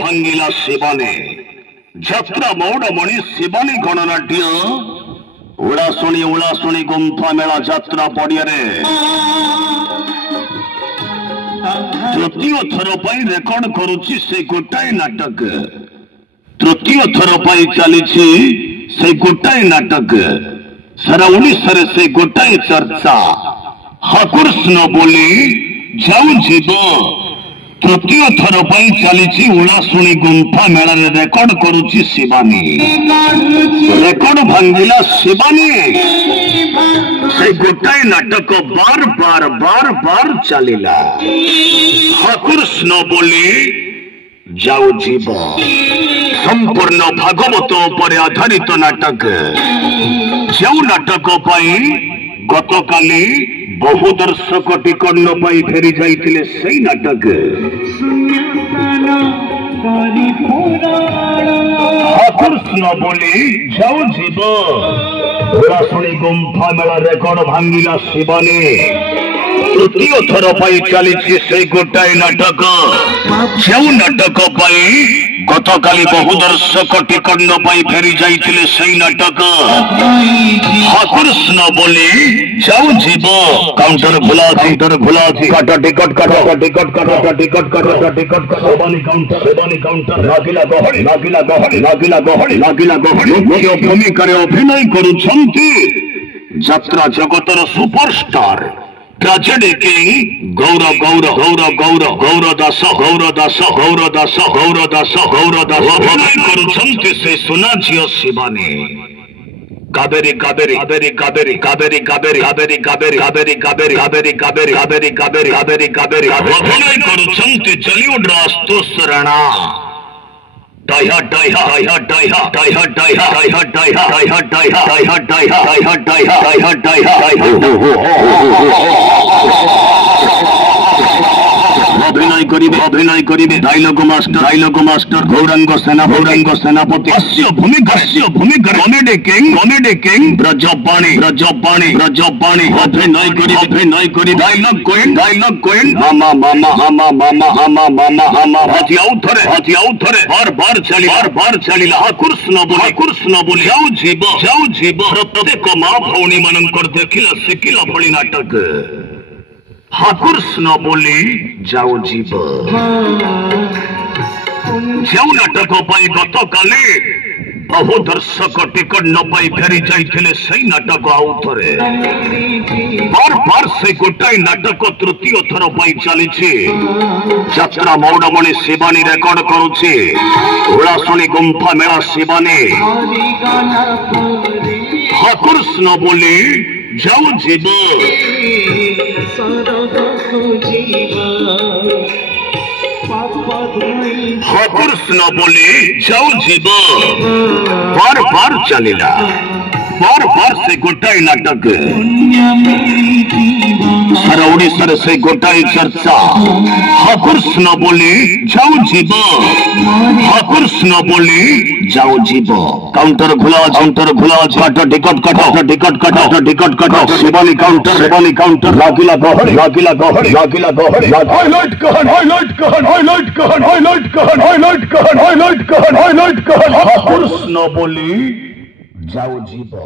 भांगिला शिवानी जात्रा मौड़मणि शिवानी गणनाट्य उड़ाशुणी गुंफा मेला जात्रा पड़िया तृतीय थर पर रेकर्ड करुच्ची से गोटाए नाटक तृतीय थर पर चली से गोटाए नाटक सारा ओडिशा रे से गोटाए चर्चा हाकुर्ष्ण बोली जाऊ जीव तृतीय थर पर चली उड़ाशुणी गुंफा मेला रेकर्ड करुच्ची शिवानी रेकर्ड भांगिला शिवानी से गोटाए नाटक बार बार बार बार चलिला हाकुर्ष्ण बोली जाऊ जीव संपूर्ण भागवत पर आधारित नाटक जो नाटक गतकाली बहु दर्शक टिकट न पाई फेरी जाइतिले सही नाटक हाकुर्ष्ण बोली जाऊ जीव उड़ाशुणी गुंफा मेला रेकर्ड भांगिला शिवानी तृतीय थर पर चली से गोटाए नाटक जो नाटक गतकाली बहु दर्शक टिकट न पाई फेरी जाइतिले सही नाटक हाकुर्ष्ण बोली जाऊ जीव काउंटर खुला काटा टिकट काटा टिकट काटा टिकट काटा टिकट काटा शिवानी काउंटर लागिला गहड़ी मुख्य भूमिका अभिनय करुछंती यात्रा जगतर सुपरस्टार ट्रेजेडी किंग गौर दास अभिनय करुछंती से सुना झियो शिवानी कावेरी अभिनय करुछंती बॉलीवुड रास्तोष राणा अभिनय करिबे डायलॉग मास्टर गौरांग सेनापति भूमिका कॉमेडी किंग ब्रजपाणी अभिनय करी डायलॉग क्वीन मामा हाथी आउथरे बार चलिला हाकुर्ष्ण बोली जाऊ जीव प्रत्येक माँ भौणी मानकर देखिला शिखिला भली नाटक हाकुर्ष्ण बोली जाऊ जीव जो नाटक गतकाली बहु दर्शक टिकट न पाई फेरी जाइतिले सही नाटक आउथरे बार से गोटाए नाटक तृतीय थर पर चली यात्रा मौड़मणि शिवानी रेकर्ड करुच्ची उड़ाशुणी गुंफा मेला शिवानी हाकुर्ष्ण बोली जाऊ जीव हाकुर्ष्ण बोली जाऊ जीव बार चलिला बार से गोटाए नाटक सारा ओडिशा रे से गोटाए चर्चा हाकुर्ष्ण बोली जाऊ जीव काउंटर खुला काटा टिकट काटा शिवानी काउंटर लागिला गहड़ी हाकुर्ष्ण बोली जाऊ जीव।